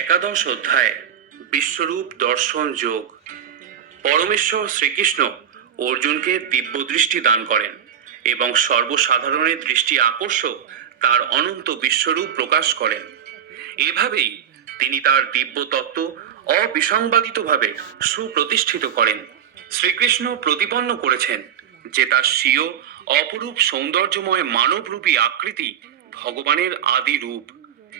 একাদশ অধ্যায়, বিশ্বরূপ দর্শন যোগ। পরমেশ্বর শ্রীকৃষ্ণ অর্জুনকে দিব্য দৃষ্টি দান করেন এবং সর্বসাধারণের দৃষ্টি আকর্ষক তার অনন্ত বিশ্বরূপ প্রকাশ করেন। এভাবেই তিনি তার দিব্য তত্ত্ব অবিসংবাদিতভাবে সুপ্রতিষ্ঠিত করেন। শ্রীকৃষ্ণ প্রতিপন্ন করেছেন যে তার স্বীয় অপরূপ সৌন্দর্যময় মানবরূপী আকৃতি ভগবানের আদি রূপ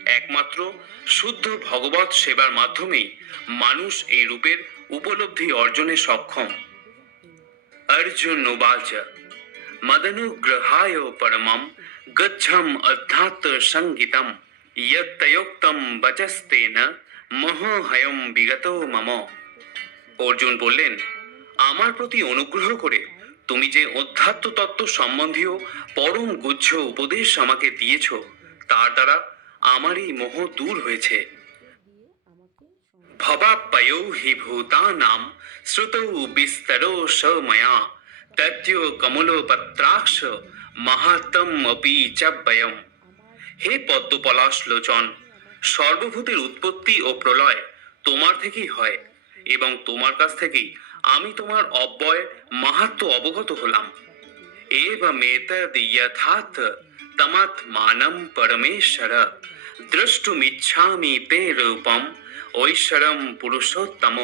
একমাত্র শুদ্ধ ভগবত সেবার মাধ্যমেই মানুষ এই রূপের উপলব্ধি অর্জনে সক্ষম। অর্জুন মদনুগ্রহায় পরমম গচ্ছম অধ্যাত্ম সঙ্গীতম ইয়ত্তয়োক্তম মোহহয়ম বিগত মম। অর্জুন বললেন, আমার প্রতি অনুগ্রহ করে তুমি যে অধ্যাত্ম তত্ত্ব সম্বন্ধীয় পরম গুচ্ছ উপদেশ আমাকে দিয়েছ, তার দ্বারা আমার এই মোহ দূর হয়েছে। ভবাপ্পয়ো হি ভূতানাম শ্রুতৌ বিস্তরো সময়া তদ্য কমলোপত্রাক্ষ মাহাত্ম অপি চাব্যয়ম হে পদ্মপলাশ লোচন, সর্বভূতের উৎপত্তি ও প্রলয় তোমার থেকেই হয় এবং তোমার কাছ থেকেই আমি তোমার অব্যয় মাহাত্ম অবগত হলাম। এব মেতদ ইয়থার্থ তমাত্মানম পরমেশ্বর। দ্রষ্টুমিচ্ছামি তে রূপম ঐশ্বরম পুরুষোত্তম।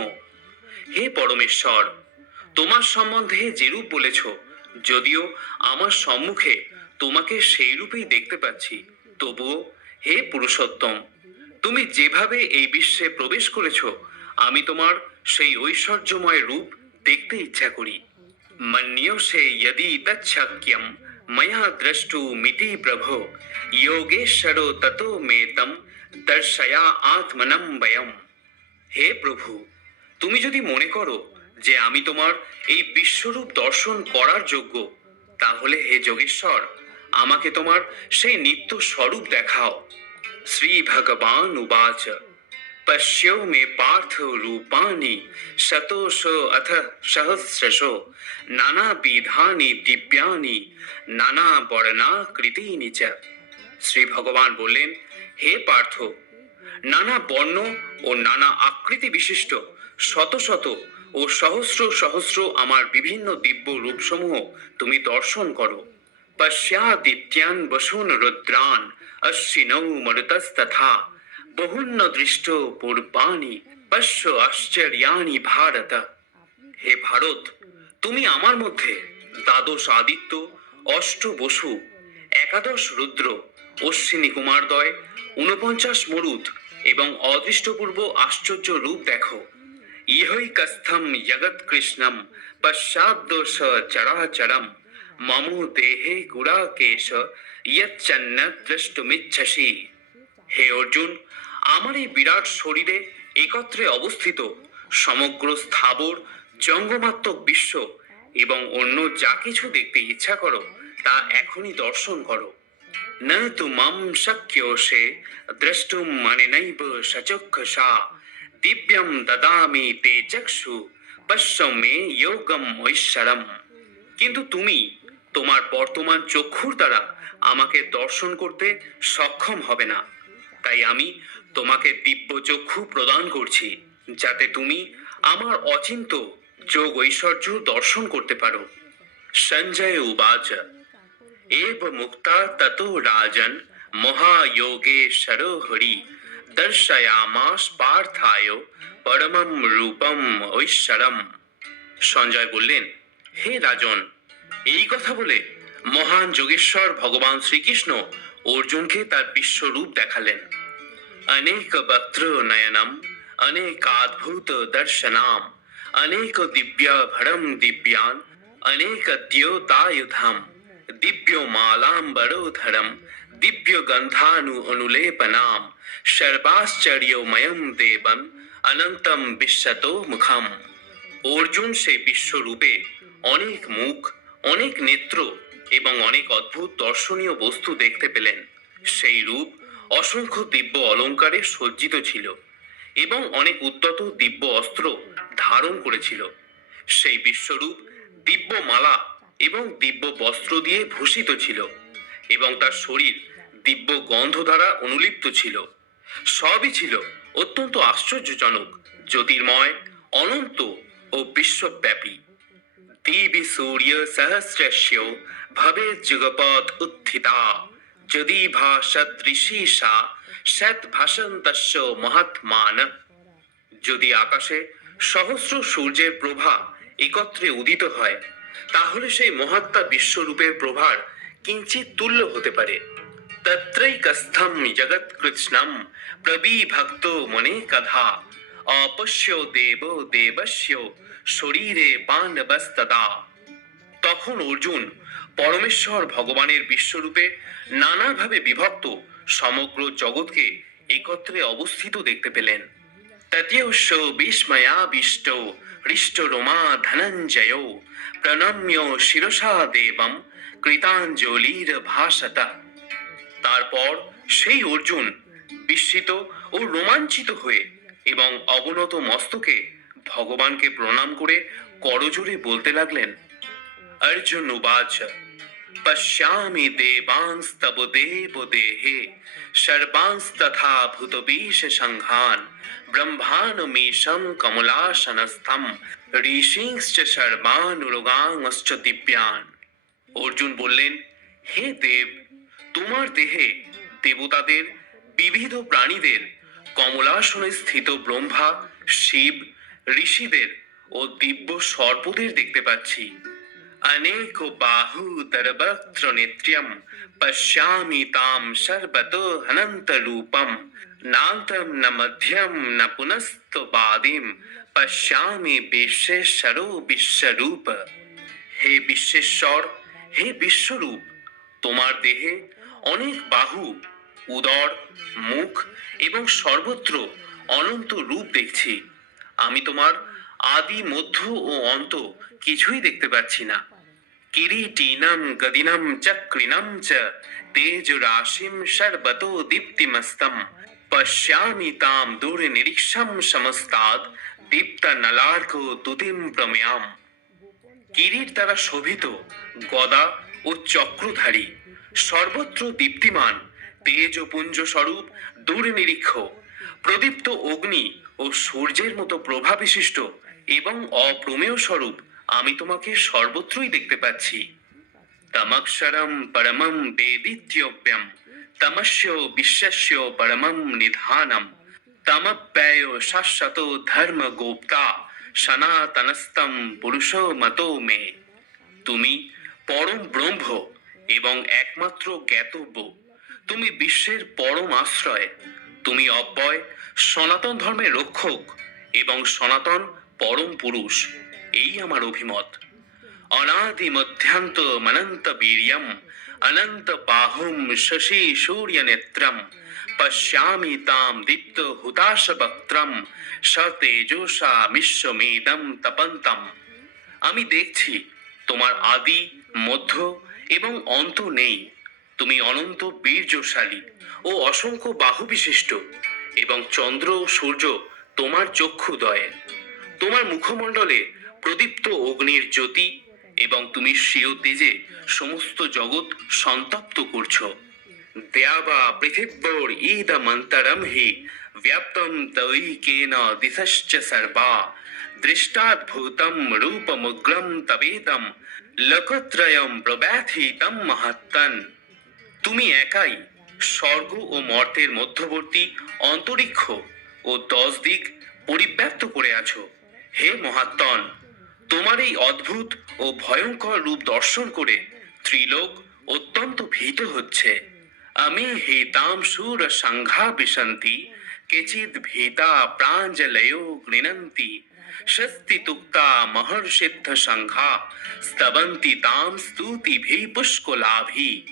হে পরমেশ্বর, তোমার সম্বন্ধে যেরূপ বলেছ, যদিও আমার সম্মুখে তোমাকে সেই রূপেই দেখতে পাচ্ছি, তবুও হে পুরুষোত্তম, তুমি যেভাবে এই বিশ্বে প্রবেশ করেছ, আমি তোমার সেই ঐশ্বর্যময় রূপ দেখতে ইচ্ছা করি। মন্যসে ইয়দি তৎসাক্যম मया द्रष्टुमिति प्रभो योगेश्वरो ततो मे तं দর্শয়া আত্মনম বয়ম হে প্রভু তুমি যদি মনে করো যে আমি তোমার এই বিশ্বরূপ দর্শন করার যোগ্য তাহলে হে যোগেশ্বর আমাকে তোমার সেই নিত্য স্বরূপ দেখাও শ্রী ভগবান উবাচ पश्यो मे पार्थ रूपाणि शतोष अथ सहस्रशो নানাবিধানি দিব্যানি নানা বর্ণাকৃতিনি চ শ্রী ভগবান বললেন হে পার্থ নানা বর্ণ ও নানা আকৃতি বিশিষ্ট শত শত ও সহস্র সহস্র আমার বিভিন্ন দিব্য রূপসমূহ তুমি দর্শন করো পশ্যাদিত্যান বসুন রুদ্রান অশ্বিনৌ মরুতস্তথা বহুন্য দৃষ্ট পূর্বাণি, পশ্য আশ্চর্যানি ভারত। হে ভারত, তুমি আমার মধ্যে দ্বাদশ আদিত্য, অষ্ট বসু, একাদশ রুদ্র, অশ্বিনী কুমারদয় ঊনপঞ্চাশ মরুদ এবং অদৃষ্টপূর্ব আশ্চর্য রূপ দেখো। ইহৈ কস্থম জগৎ কৃষ্ণম পশ্চাদ্দোষ চরাচরম, মম দেহে গুড়াকেশ ইয়চ্ছন্ন দ্রষ্টুমিচ্ছসি। হে অর্জুন আমার এই বিরাট শরীরে একত্রে অবস্থিত সমগ্র স্থাবর, জঙ্গমাত্মক বিশ্ব এবং অন্য যা কিছু দেখতে ইচ্ছা করো, তা এখনই দর্শন করো। ন তু মাম শক্যোষে দ্রষ্টুম মানে নৈব সচক্ষসা দিব্যম দদামি তে চক্ষু, পশ্য মে যোগম ঐশ্বরম। কিন্তু তুমি তোমার বর্তমান চক্ষুর দ্বারা আমাকে দর্শন করতে সক্ষম হবে না। তাই আমি তোমাকে দিব্য চক্ষু প্রদান করছি, যাতে তুমি আমার অচিন্ত যোগ ঐশ্বর্য দর্শন করতে পারো। সঞ্জয় উবাচ। এব মুক্তা ততো রাজন মহাযোগেশ্বর হরি দর্শয়ামাস পার্থায় পরমম রূপম ঐশ্বরম। সঞ্জয় বললেন, হে রাজন, এই কথা বলে মহান যোগেশ্বর ভগবান শ্রীকৃষ্ণ অর্জুনকে তার বিশ্বরূপ দেখালেন। అనేక భక్తృ నయనం అనేకాద్భుత దర్శనాం అనేక దివ్యాభరం దివ్యాన్ అనేక ద్యోతాయుధం దివ్యో మాలాంబరోధరం দিব্য গন্ধানু অনুলেপনাম সর্বাশ্চর্যময়ম দেবম অনন্তম বিশ্বত মুখম অর্জুন সে বিশ্বরূপে অনেক মুখ অনেক নেত্র এবং অনেক অদ্ভুত দর্শনীয় বস্তু দেখতে পেলেন সেই রূপ অসংখ্য দিব্য অলঙ্কারে সজ্জিত ছিল এবং অনেক উদ্যত দিব্য অস্ত্র ধারণ করেছিল। সেই বিশ্বরূপ দিব্য মালা এবং দিব্য বস্ত্র দিয়ে ভূষিত ছিল এবং তার শরীর দিব্য গন্ধ দ্বারা অনুলিপ্ত ছিল। সবই ছিল অত্যন্ত আশ্চর্যজনক, জ্যোতির্ময়, অনন্ত ও বিশ্বব্যাপী। দিবি সূর্য সহস্রস্য ভবে যুগপৎ উত্থিতা। যদি ভাষদৃশীষা শত ভাষন্তস্য মহাত্মান। যদি আকাশে সহস্র সূর্যের প্রভা একত্রে উদিত হয়, তাহলে সেই মহাত্মা বিশ্বরূপের প্রভার কিঞ্চিত তুল্য হতে পারে। তত্রৈকস্থম জগৎ কৃষ্ণম প্রবিভক্ত মনে কথা অপশ্য দেব দেবস্য শরীরে পাণ্ডবস্তদা তখন অর্জুন পরমেশ্বর ভগবানের বিশ্বরূপে নানাভাবে বিভক্ত সমগ্র জগৎকে একত্রে অবস্থিত দেখতে পেলেন। ততীয়স্য বিস্ময়াবিষ্ট হৃষ্টরোমা ধনঞ্জয়, প্রণম্য শিরসা দেবম, কৃতাঞ্জলির ভাষতা। তারপর সেই অর্জুন বিস্মিত ও রোমাঞ্চিত হয়ে এবং অবনত মস্তকে ভগবানকে প্রণাম করে করজোরে বলতে লাগলেন, অর্জুন উবাচ দেব দেহে সর্বাংস্তথা ভূতবিষ সংঘান ব্রহ্মানমেশম কমলাসনস্থম ঋষিংশ্চ সর্বানুরগাংশ্চ দিব্যান অর্জুন বললেন, হে দেব, তোমার দেহে দেবতাদের, বিবিধ প্রাণীদের, কমলাসনে স্থিত ব্রহ্মা, শিব, ঋষিদের ও দিব্য সর্পদের দেখতে পাচ্ছি। দরবক্ত্র নেত্র্যম পশ্যামি তাম সর্বত অনন্ত রূপম নান্তম ন মধ্যম ন পুনস্ত পশ্যামি বিশ্বেশ্বরো বিশ্বরূপ হে বিশ্বেশ্বর হে বিশ্বরূপ তোমার দেহে অনেক বাহু, উদর, মুখ এবং সর্বত্র অনন্ত রূপ দেখছি। আমি তোমার আদি মধ্য ও অন্ত কিছুই দেখতে পাচ্ছি না। কিরীটিনম, গদিনম, চক্রিনম চ তেজ রাশিম সর্বত দীপ্তিমস্তম। পশ্যামি তাম দূরে নিরীক্ষম সমস্তাদ দীপ্ত নলার্ক দুতিম প্রমেয়াম। কিরীট দ্বারা শোভিত, গদা ও চক্রধারী, সর্বত্র দীপ্তিমান তেজ ও পুঞ্জ স্বরূপ দূরে নিরীক্ষ প্রদীপ্ত অগ্নি ও সূর্যের মতো প্রভা বিশিষ্ট এবং অপ্রমেয় স্বরূপ আমি তোমাকে সর্বত্রই দেখতে পাচ্ছি। তমক্ষরম পরমম বেদিত্যব্যম, তমস্য বিশ্বস্য পরমম নিধানম, তমপ্যয় শাশ্বত ধর্ম গোপ্তা, সনাতনস্তম পুরুষ মতো মে। তুমি পরম ব্রহ্ম এবং একমাত্র জ্ঞাতব্য। তুমি বিশ্বের পরম আশ্রয়। তুমি অব্যয়, সনাতন ধর্মের রক্ষক এবং সনাতন পরম পুরুষ। এই আমার অভিমত। অনাদি মধ্যান্ত মনন্ত বীর্যম, অনন্ত বাহুম শশী সূর্য নেত্রম, পশ্যামি তাম দীপ্ত হুতাশ বক্ত্রম সতেজোষা বিশ্বমেদম তপন্তম। আমি দেখছি তোমার আদি, মধ্য এবং অন্ত নেই। তুমি অনন্ত বীর্যশালী ও অসংখ্য বাহু বিশিষ্ট এবং চন্দ্র ও সূর্য তোমার চক্ষুদয়ে তোমার মুখমণ্ডলে প্রদীপ্ত অগ্নির জ্যোতি এবং তুমি স্বীয় তেজে সমস্ত জগৎ সন্তপ্ত করছ। দেয়াবা পৃথিব্যোর ঈদমন্তরম হি, ব্যাপ্তম তৈকেন দিশশ্চ সর্বা দৃষ্টাদ্ভূতম রূপমুগ্রম তবেদম, লোকত্রয়ম প্রব্যাথিতম মহাত্তন তুমি একাই স্বর্গ ও মর্তের মধ্যবর্তী, অন্তরিক্ষ ও দশ দিক পরিব্যাপ্ত করে আছো। হে মহাত্তন তোমার এই অদ্ভুত ও ভয়ঙ্কর রূপ দর্শন করে ত্রিলোক অত্যন্ত ভীত হচ্ছে। আমি হেতাম সুর সংঘা বিশন্তি কেচিদ ভীতা প্রাঞ্জলয় গৃণন্তি স্বস্তি তুক্তা মহর্ষিদ্ধ সংঘা, স্তবন্তি তাম স্তুতি ভি পুষ্কলাভি।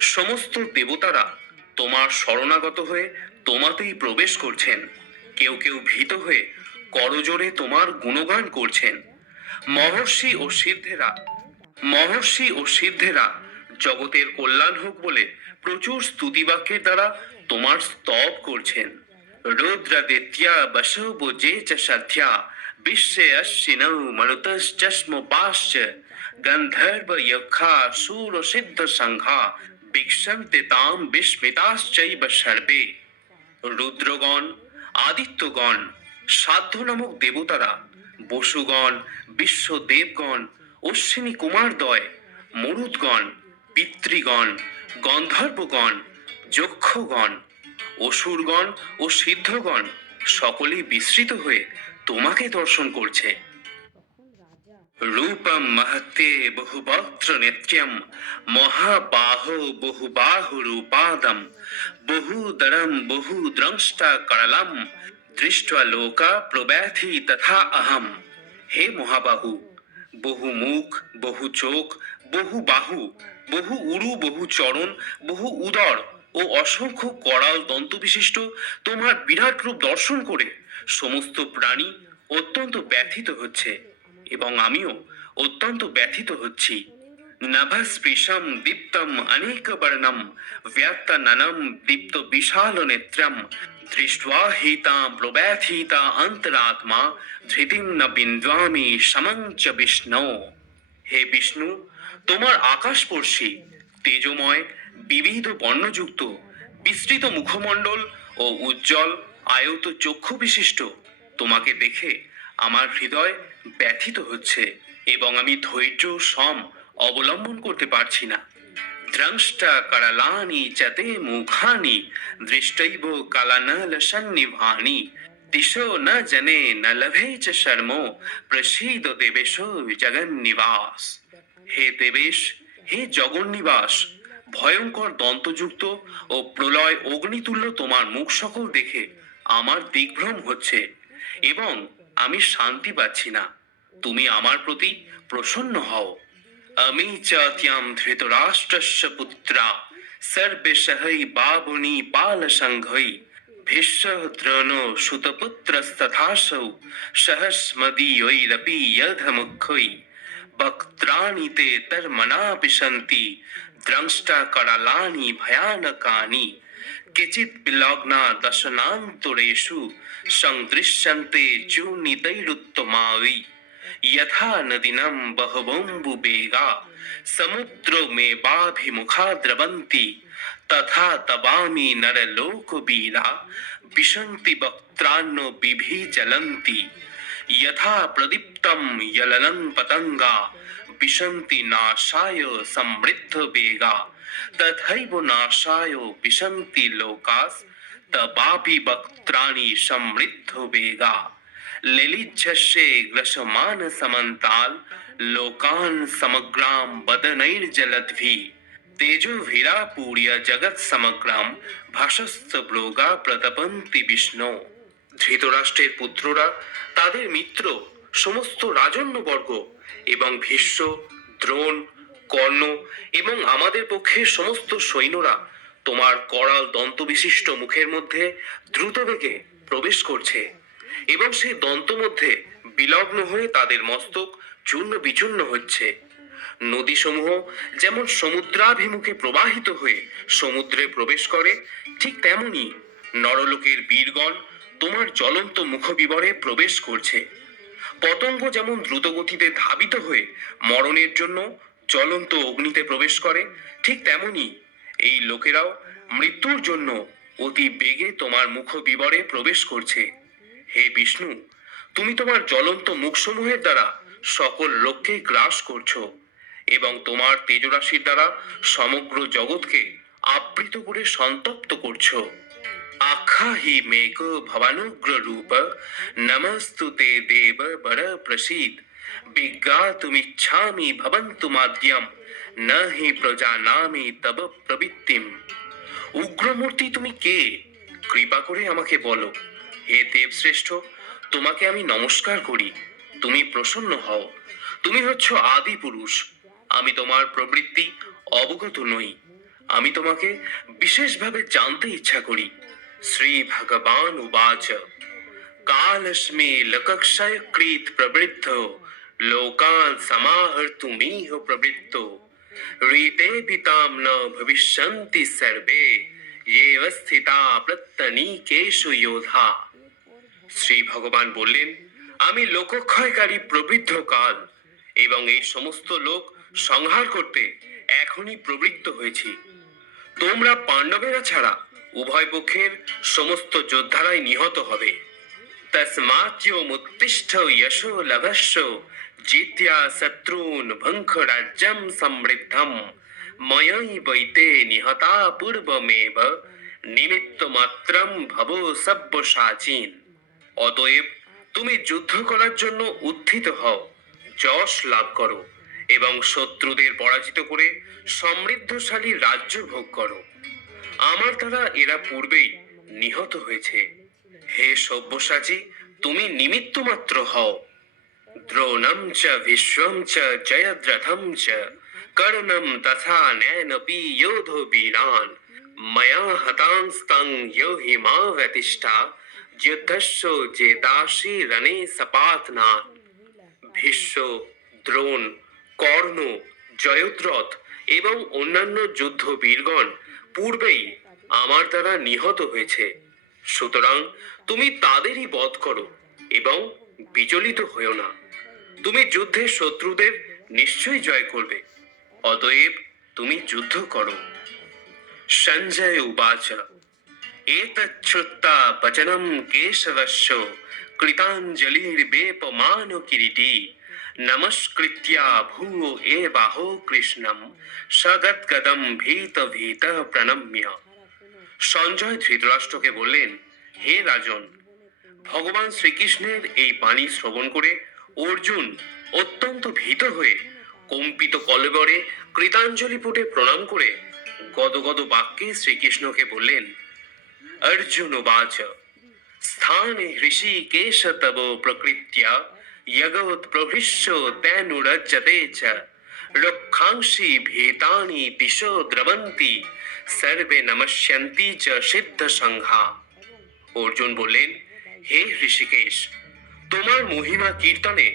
সমস্ত দেবতারা তোমার শরণাগত হয়ে তোমাতেই প্রবেশ করছেন। কেউ কেউ ভীত হয়ে করজোরে তোমার গুণগান করছেন। মহর্ষি ও সিদ্ধেরা, মহর্ষি ও সিদ্ধেরা, জগতের কল্যাণ হোক বলে প্রচুর স্তুতিবাক্যের দ্বারা তোমার স্তব করছেন। রুদ্রদিত্যা বসুবুজে চ সাধ্যা, বিশ্বে অশ্বিনৌ মনুতশ্চস্মোপাশ্চ গন্ধর্ব যক্ষা সুর সিদ্ধ সংঘা বিক্ষন্তে তাম বিস্মিতাশ্চৈব সর্বে। রুদ্রগণ, আদিত্যগণ, সাধ্য নামক দেবতারা বসুগণ, বিশ্বদেবগণ, অশ্বিনী কুমারদয় মরুদগণ, পিতৃগণ, গন্ধর্বগণ, যক্ষগণ, অসুরগণ ও সিদ্ধগণ সকলেই বিস্মৃত হয়ে তোমাকে দর্শন করছে। রূপম মহতে বহুবক্ত্র নিত্যম, মহাবাহ বহুবাহু রূপাদম, বহুদরম বহুদ্রংষ্টা করলম দৃষ্টা লোকা প্রব্যাথি তথা অহম হে মহাবাহু বহু মুখ বহু চোখ বহু বাহু বহু উরু বহু চরণ বহু উদর ও অসংখ্য করাল দন্তবিশিষ্ট তোমার বিরাট রূপ দর্শন করে সমস্ত প্রাণী অত্যন্ত ব্যথিত হচ্ছে এবং আমিও অত্যন্ত ব্যথিত হচ্ছি। নভস্পৃশম দীপ্তম, অনেক বর্ণম ব্যক্তননম দীপ্ত বিশাল নেত্রম। দৃষ্টা হিতা প্রব্যথিতা অন্তরাত্মা ধৃতিম না বিন্দামি সমঞ্চ বিষ্ণু। হে বিষ্ণু, তোমার আকাশপর্শী, তেজময়, বিবিধ বর্ণযুক্ত, বিস্তৃত মুখমণ্ডল ও উজ্জ্বল আয়ত চক্ষু বিশিষ্ট, তোমাকে দেখে আমার হৃদয় ব্যথিত হচ্ছে এবং আমি ধৈর্য সম অবলম্বন করতে পারছি না। দ্রংষ্টা করলানি চতে মুখানি দৃষ্টৈব কালানল সন্নিভানি দিশো ন জনে ন লভে চ শর্মো প্রসীদ দেবেশ জগন্নিবাস হে দেবেশ হে জগন্নিবাস ভয়ঙ্কর দন্তযুক্ত ও প্রলয় অগ্নিতুল্য তোমার মুখ সকল দেখে আমার দিগ্ভ্রম হচ্ছে এবং আমি শান্তি পাচ্ছি না। তুমি আমার প্রতি প্রসন্ন হও। আমি চাত্যাম ধৃতরাষ্ট্রস্য পুত্রা সর্বেশহৈ বাবুনি পালসংঘৈ ভীষ্ম দ্রোণ সুতপুত্রস্তথাসৌ সহস্মদীয়ৈরপি यधमुखै वक्त्राणि ते तर्मनापि सन्ति द्रंष्टा करालानि भयानकानि केचित् विलग्ना दशनान्तरेषु सन्दृश्यन्ते चूर्णितैरुत्तमावि यथा नदीनम बहवम्बुबेगा समुद्रो में बाभिमुखा द्रवंती तथा तबामी नर लोक बीरा विशंति वक्त्रान्नो बिभी चलंती यथा प्रदीप्तम यलनं पतंगा विशंति नाशाय समृद्ध बेगा तथैव नाशाय विशंति लोकास तबापि वक्त्राणि समृद्ध बेगा लिलिच्छस्ये ग्रसमान समन्ताल लोकान् समग्रां वदनैर्जलद्भिः तेजोभिरा पूर्य जगत् समग्राम ভাসস্ত ব্রোগা প্রতপন্তি বিষ্ণু ধৃতরাষ্ট্রের পুত্ররা তাদের মিত্র সমস্ত রাজন্যবর্গ এবং ভীষ্ম দ্রোণ কর্ণ এবং আমাদের পক্ষে সমস্ত সৈন্যরা তোমার করাল দন্তবিশিষ্ট মুখের মধ্যে দ্রুত বেগে প্রবেশ করছে এবং সেই দন্ত মধ্যে বিলগ্ন হয়ে তাদের মস্তক চূর্ণ বিচূর্ণ হচ্ছে। নদীসমূহ যেমন সমুদ্রাভিমুখে প্রবাহিত হয়ে সমুদ্রে প্রবেশ করে, ঠিক তেমনি নরলোকের বীরগণ তোমার জ্বলন্ত মুখবিবরে প্রবেশ করছে। পতঙ্গ যেমন দ্রুতগতিতে ধাবিত হয়ে মরণের জন্য জ্বলন্ত অগ্নিতে প্রবেশ করে, ঠিক তেমনি এই লোকেরাও মৃত্যুর জন্য অতি বেগে তোমার মুখ বিবরে প্রবেশ করছে। হে বিষ্ণু, তুমি তোমার জ্বলন্ত মুখসমূহের দ্বারা সকল লোককে গ্রাস করছ এবং তোমার তেজরাশির দ্বারা সমগ্র জগৎকে আবৃত করে সন্তপ্ত করছ। আখ্যা হি মেঘ ভবানুগ্র রূপ নমস্তু তে দেব বর প্রসীদ বিজ্ঞাতুমিচ্ছামি ভবন্তু মাদ্যম, ন হি প্রজানামি তব প্রবৃত্তিম। উগ্রমূর্তি তুমি কে? কৃপা করে আমাকে বলো। হে দেবশ্রেষ্ঠ, তোমাকে আমি নমস্কার করি। তুমি প্রসন্ন হও। তুমি হচ্ছ আদি পুরুষ। আমি তোমার প্রবৃত্তি অবগত নই। আমি তোমাকে বিশেষভাবে জানতে ইচ্ছা করি। শ্রী ভগবান উবাচ। কালস্মে লকক্ষয় কৃত প্রবৃদ্ধ লোকান সমাহর্তুমিহ প্রবৃত্ত। ঋতে পিতাম ন ভবিষ্যন্তি সর্বে। येव স্থিতা প্রত্যনীকেষু যোধা। শ্রী ভগবান বললেন, আমি লোকক্ষয়কারী প্রবৃদ্ধ কাল এবং এই সমস্ত লোক সংহার করতে এখনই প্রবৃত্ত হয়েছি। তোমরা পাণ্ডবেরা ছাড়া উভয় পক্ষের সমস্ত যোদ্ধারাই নিহত হবে। তস্মাচ্যোমুত্তিষ্ঠ যশো লভস্য জিত্যা বৈতে নিহতা পূর্বমেব নিমিত্ত মাত্রম ভব সব্যসাচীন। অতএব তুমি যুদ্ধ করার জন্য উত্থিত হও, যশ লাভ করো, এবং শত্রুদের পরাজিত করে সমৃদ্ধশালী রাজ্য ভোগ করো। আমার দ্বারা এরা পূর্বেই নিহত হয়েছে। হে সব্যসাচী, তুমি নিমিত্ত মাত্র হও। দ্রোণম চ বিশ্বম চ, জয়দ্রথম চ, কর্ণম তথা নয়নপি যোধো বীরান ময়া হতাংস্তং यो হিমাবতিষ্ঠা যুদ্ধস্য জেতাশি রণে সপাতনাথ ভীষ্ম, দ্রোণ, কর্ণ, জয়দ্রথ এবং অন্যান্য যুদ্ধ বীরগণ পূর্বেই আমার দ্বারা নিহত হয়েছে। সুতরাং তুমি তাদেরই বধ করো এবং বিচলিত হও না। তুমি যুদ্ধে শত্রুদের নিশ্চয়ই জয় করবে। অতএব তুমি যুদ্ধ করো। সঞ্জয় উবাচ। এতচ্ছুত্তা বচনম কেশবস্য কৃতাঞ্জলির্বেপমান কিরিটি নমস্কৃত্যা ভূয় এ বাহো কৃষ্ণম সগৎগদম ভীত ভীত প্রণম্য সঞ্জয় ধৃতরাষ্ট্রকে বললেন, হে রাজন, ভগবান শ্রীকৃষ্ণের এই বাণী শ্রবণ করে অর্জুন অত্যন্ত ভীত হয়ে কম্পিত কলেবরে কৃতাঞ্জলি পুটে প্রণাম করে গদগদ বাক্যে শ্রীকৃষ্ণকে বললেন अर्जुन उवाच स्थाने ऋषिकेश तव प्रकृत्या यगोत्प्रभृश्य तेनुरज्यते च रक्षांसि भीतानि दिशो द्रवन्ति सर्वे नमस्यन्ति च সিদ্ধ সংঘা অর্জুন বললেন হে ঋষিকেশ তোমার মহিমা কীর্তনে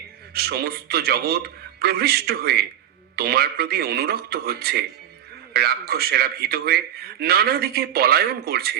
সমস্ত জগৎ প্রহৃষ্ট হয়ে তোমার প্রতি অনুরক্ত হচ্ছে রাক্ষসেরা ভীত হয়ে নানা দিকে পলায়ন করছে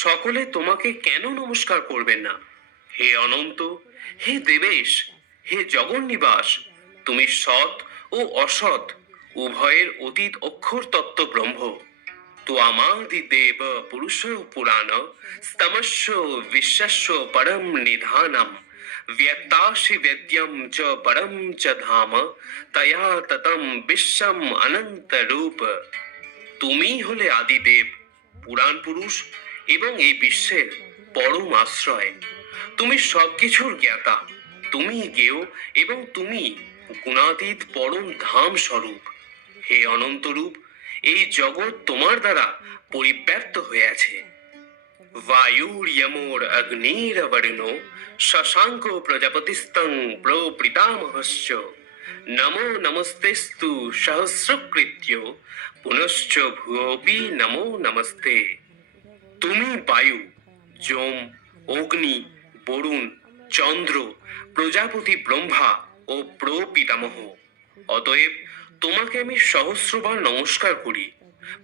সকলে তোমাকে কেন নমস্কার করবেন না হে অনন্ত হে দেবেশ হে জগন্নিবাস তুমি সৎ ও অসৎ উভয়ের অতীত অক্ষর তত্ত্ব ব্রহ্ম त्वामादि देव पुरुष पुराण स्तमस्व विश्वस्व परम निधानम व्यक्ताशि वेद्यम च परम च धाम तया ततम বিশ্বম অনন্ত রূপ তুমি হলে আদিদেব পুরাণ পুরুষ এবং এই বিশ্বের পরম আশ্রয়। তুমি সবকিছুর জ্ঞাতা। তুমি জ্ঞেয় এবং তুমি গুণাতীত পরম ধাম স্বরূপ হে অনন্তরূপ, এই জগৎ তোমার দ্বারা পরিব্যাপ্ত হয়ে আছে। বায়ুর্যমোর অগ্নিরবর্ণ শশাঙ্ক প্রজাপতিস্তং প্রপিতামহশ্চ। নমো নমস্তেস্তু সহস্রকৃত্য। পুনশ্চ ভুয়োপি নমো নমস্তে। তুমি বায়ু যম অগ্নি, বরুণ, চন্দ্র, প্রজাপতি ব্রহ্মা ও প্রপিতামহ। অতএব তোমাকে আমি সহস্রবার নমস্কার করি,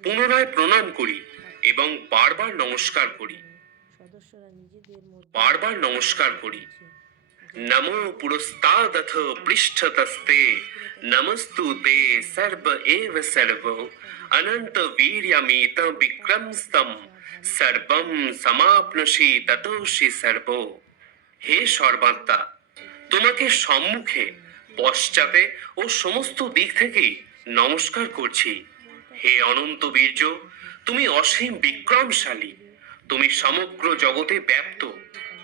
পুনরায় প্রণাম করি এবং বারবার নমস্কার করি। বারবার নমস্কার করি। নমো পুরস্তাদথ পৃষ্ঠতস্তে নমস্তু তে সর্ব এব সর্ব, অনন্ত বীর্যমিত বিক্রমস্তম সর্বম সমাপ্নসি ততোষি সর্ব। হে সর্বাত্মা, তোমাকে সম্মুখে, পশ্চাতে ও সমস্ত দিক থেকেই নমস্কার করছি। হে অনন্ত বীর্য, তুমি অসীম বিক্রমশালী, তুমি সমগ্র জগতে ব্যাপ্ত,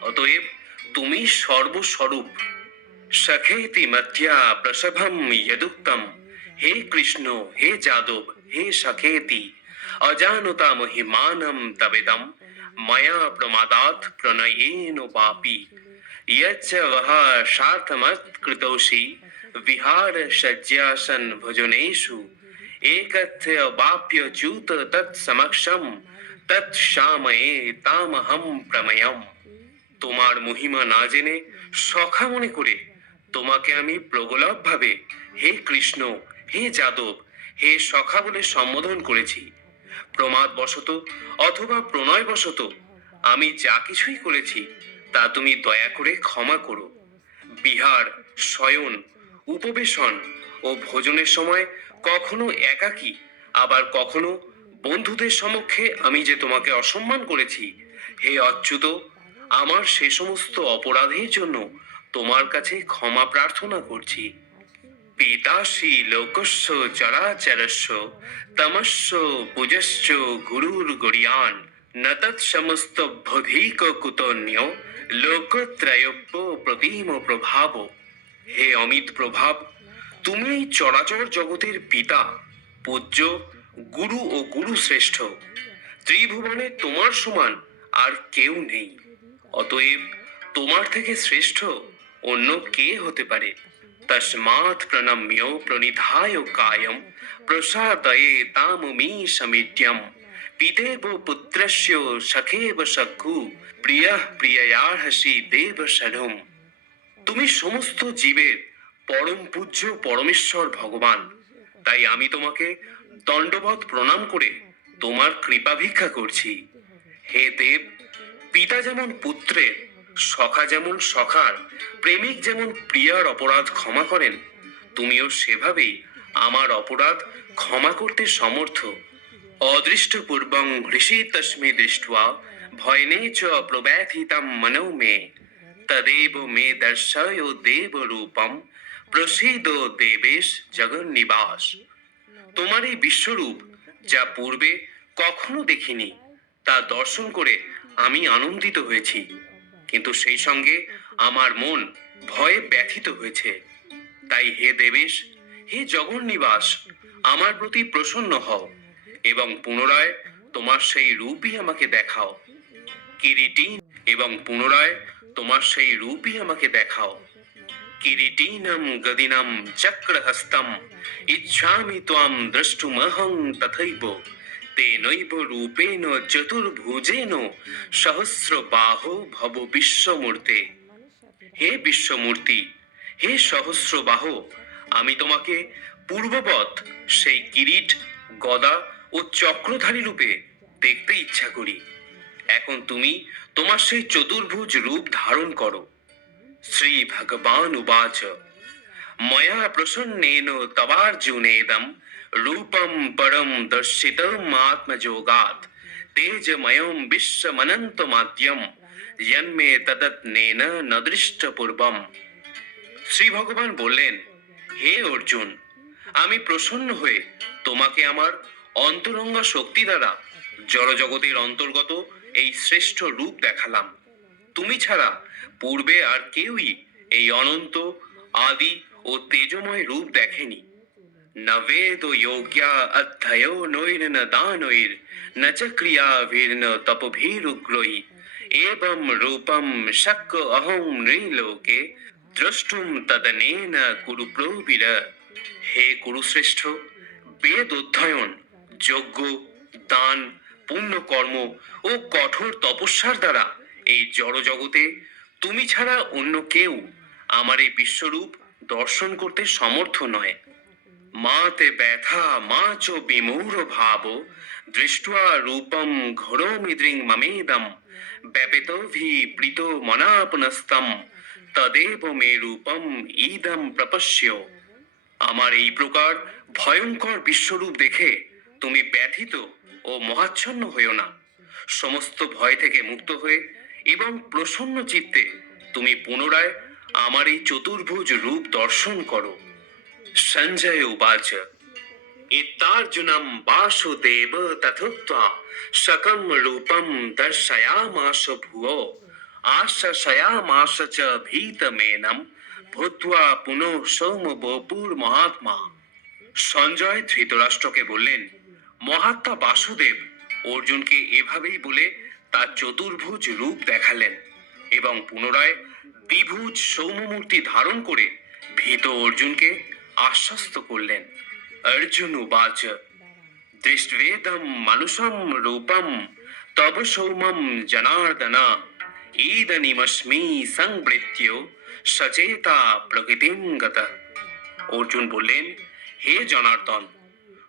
অতএব তুমি সর্বস্বরূপ। সখেতি মধ্যা প্রসভম যদুক্তম হে কৃষ্ণ, হে যাদব, হে সখেতি। অজানতা মহিমানম তবেদম ময়া প্রমাদাত প্রণয়েন পাপি ইয়চ্চ বহ সার্থমৎকৃতৌষি বিহার সজ্জাসন ভোজনেষু একথ্য বাপ্য সমক্ষম তৎসমক্ষম তৎসাময়ে তামহম প্রময়ম তোমার মহিমা না জেনে সখা মনে করে তোমাকে আমি প্রগলভ ভাবে হে কৃষ্ণ, হে যাদব, হে সখা বলে সম্বোধন করেছি। প্রমাদ বশত অথবা প্রণয় বশত আমি যা কিছুই করেছি, তা তুমি দয়া করে ক্ষমা করো। বিহার, শয়ন, উপবেশন ও ভোজনের সময় কখনো একাকী, আবার কখনো বন্ধুদের সমক্ষে আমি যে তোমাকে অসম্মান করেছি, হে অচ্যুত, আমার সে সমস্ত অপরাধের জন্য তোমার কাছে ক্ষমা প্রার্থনা করছি। পিতাশি লোকস্য চরাচরস্য, তমস্য পূজস্য গুরুর গরিয়ান ন তৎসমস্ত বধিক কুতন্য, লোকত্রয়প্য প্রতিম প্রভাব। হে অমিত প্রভাব, তুমি চরাচর জগতের পিতা, পূজ্য, গুরু ও গুরু শ্রেষ্ঠ। ত্রিভুবনে তোমার সমান আর কেউ নেই। অতএব তোমার থেকে শ্রেষ্ঠ অন্য কে হতে পারে? প্রণম্য প্রণিধায় কায়ম প্রসাদয়ে তামমি সমিত্যম পিতেব পুত্রস্য সখেব সখু প্রিয় প্রিয়ার্হসি দেব সরম তুমি সমস্ত জীবের পরম পূজ্য পরমেশ্বর ভগবান। তাই আমি তোমাকে দণ্ডবত প্রণাম করে তোমার কৃপা ভিক্ষা করছি। হে দেব, পিতা যেমন পুত্রের সখা যেমন সখার, প্রেমিক যেমন প্রিয়ার অপরাধ ক্ষমা করেন, তুমিও সেভাবেই আমার অপরাধ ক্ষমা করতে সমর্থ। অদৃষ্টপূর্বং হৃষি তস্মি দৃষ্টা ভয়নে চ প্রব্যথিতাম মনৌ মে। তদেব মে দর্শয় দেব রূপম প্রসিদ দেবেশ জগন্নিবাস। তোমার এই বিশ্বরূপ, যা পূর্বে কখনো দেখিনি, তা দর্শন করে আমি আনন্দিত হয়েছি। কিন্তু সেই সঙ্গে আমার মন ভয়ে ব্যথিত হয়েছে। তাই হে দেবেশ হে জগন্নিবাস আমার প্রতি প্রসন্ন হও এবং পুনরায় তোমার সেই রূপই আমাকে দেখাও। কিরিটি এবং পুনরায় তোমার সেই রূপই আমাকে দেখাও। কিরিটিনম গদিনম চক্রহস্তম ইচ্ছামি ত্বম দ্রষ্টুমহং তথৈব। তেনৈব রূপেণ চতুর্ভুজেন সহস্রবাহো ভব বিশ্বমূর্তে। হে বিশ্বমূর্তি, হে সহস্রবাহ, আমি তোমাকে পূর্ববৎ সেই কিরিট, গদা ও চক্রধারী রূপে দেখতে ইচ্ছা করি। এখন তুমি তোমার সেই চতুর্ভুজ রূপ ধারণ করো। শ্রী ভগবান উবাচ। ময়া প্রসন্নেন তবার্জুনেদম রূপম পরম দর্শিতম আত্মযোগাৎ তেজময়ম বিশ্বমনন্তমাদ্যম জন্মে তদত্নেন ন দৃষ্টপূর্বম শ্রী ভগবান বললেন হে অর্জুন আমি প্রসন্ন হয়ে তোমাকে আমার অন্তরঙ্গ শক্তি দ্বারা জড়জগতের অন্তর্গত এই শ্রেষ্ঠ রূপ দেখালাম। তুমি ছাড়া পূর্বে আর কেউই এই অনন্ত, আদি ও তেজময় রূপ দেখেনি। ন বেদ যোগ্যা অধ্যয়ো ন দানৈর চ ক্রিয়াভির্ন তপভিরুগ্রৈ এবং রূপম শক্য অহং নৃলোকে দ্রষ্টুম তদনেন কুরু প্রবীর হে কুরুশ্রেষ্ঠ বেদ অধ্যয়ন যজ্ঞ দান পুণ্যকর্ম ও কঠোর তপস্যার দ্বারা এই জড়জগতে তুমি ছাড়া অন্য কেউ আমার এই বিশ্বরূপ দর্শন করতে সমর্থ নয়। মাতে ব্যথা, মা চ বিমূঢ় ভাব, দৃষ্টা রূপম ঘোরমিদ্রিং মমেদম, ব্যপিত ভি প্রীত মনাপনস্তম, তদেব মে রূপম ইদম প্রপশ্য আমার এই প্রকার ভয়ঙ্কর বিশ্বরূপ দেখে তুমি ব্যথিত ও মহাচ্ছন্ন হইও না। সমস্ত ভয় থেকে মুক্ত হয়ে এবং প্রসন্ন চিত্তে তুমি পুনরায় আমার এই চতুর্ভুজ রূপ দর্শন করো। সঞ্জয় উবাচ। ইত্যার্জুনম বাসুদেব তথুক্ত্বা সকম রূপম দর্শয়ামাস ভুয়ো আশ্রয়ামাস চ ভীতমেনম, ভূত্বা পুনঃ সৌম বপুর মহাত্মা। সঞ্জয় ধৃতরাষ্ট্রকে বললেন, মহাত্মা বাসুদেব, অর্জুনকে এভাবেই বলে তার চতুর্ভুজ রূপ দেখালেন এবং পুনরায় দ্বিভুজ সৌম্যমূর্তি ধারণ করে ভীত অর্জুনকে আশ্বস্ত করলেন, অর্জুন উবাচ দৃষ্টবেদম মানুষম রূপম, তব সৌমম জনার্দন ঈদনিমস্মি সংবৃত্য সচেতা প্রকৃতিম গত। অর্জুন বললেন, হে জনার্দন,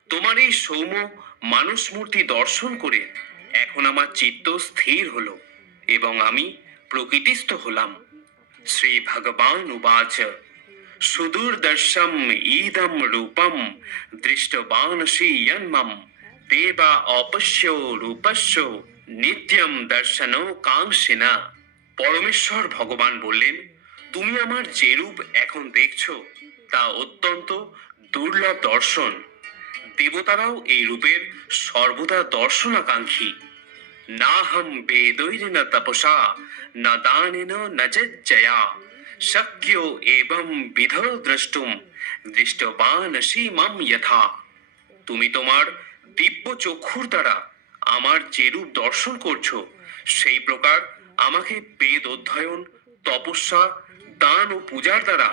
তোমার এই সৌম্য মানুষ মূর্তি দর্শন করে এখন আমার চিত্ত স্থির হলো এবং আমি প্রকৃতিস্থ হলাম। শ্রী ভগবান উবাচ। সুদূরদর্শম ইদম রূপম দৃষ্টবানসি জন্মম দেবা অপশ্য রূপস্য নিত্যম দর্শন কাঙ্ক্ষিনা পরমেশ্বর ভগবান বললেন, তুমি আমার যে রূপ এখন দেখছ, তা অত্যন্ত দুর্লভ দর্শন। দেবতারাও এই রূপের সর্বদা দর্শনাকাঙ্ক্ষী। না হম বেদৈর তপসা, না দানেন না জয়া শক্যো এবং বিধ দ্রষ্টুম দৃষ্টবানসি মাম যথা তুমি তোমার দিব্য চক্ষুর দ্বারা আমার যে রূপ দর্শন করছ, সেই প্রকার আমাকে বেদ অধ্যয়ন, তপস্যা, দান ও পূজার দ্বারা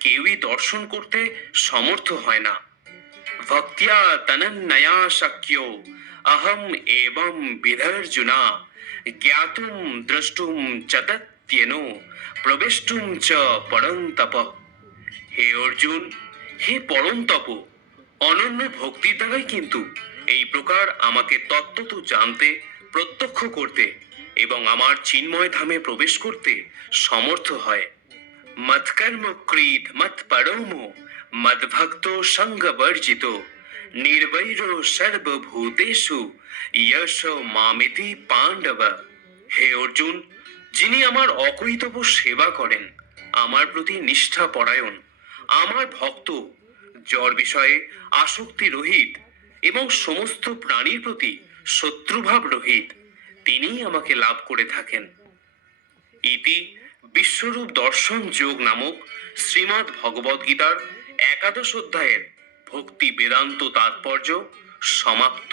কেউই দর্শন করতে সমর্থ হয় না। ভক্তিয়া তনন্নয়া শক্যো অহম এবং বিধর্জুনা, জ্ঞাতুম দ্রষ্টুম চ তত্যেনো প্রবেষ্টুম চ পরম তপ হে অর্জুন, হে পরম তপ অনন্য ভক্তির দ্বারাই কিন্তু এই প্রকার আমাকে তত্ত্বত জানতে, প্রত্যক্ষ করতে এবং আমার চিন্ময় ধামে প্রবেশ করতে সমর্থ হয়। মৎকর্ম ক্রীত মত পরম মদ্ভক্ত সঙ্গ বর্জিত, নির্বৈর সর্বভূতেষু যশ মামিতি পাণ্ডব। হে অর্জুন যিনি আমার অকৃতব্য সেবা করেন, আমার প্রতি নিষ্ঠা পরায়ণ, আমার ভক্ত, জ্বর বিষয়ে আসক্তি রহিত এবং সমস্ত প্রাণীর প্রতি শত্রুভাব রহিত, তিনিই আমাকে লাভ করে থাকেন। ইতি বিশ্বরূপ দর্শন যোগ নামক শ্রীমদ্ ভগবদ গীতার একাদশ অধ্যায়ের ভক্তি বেদান্ত তাৎপর্য সমাপ্ত।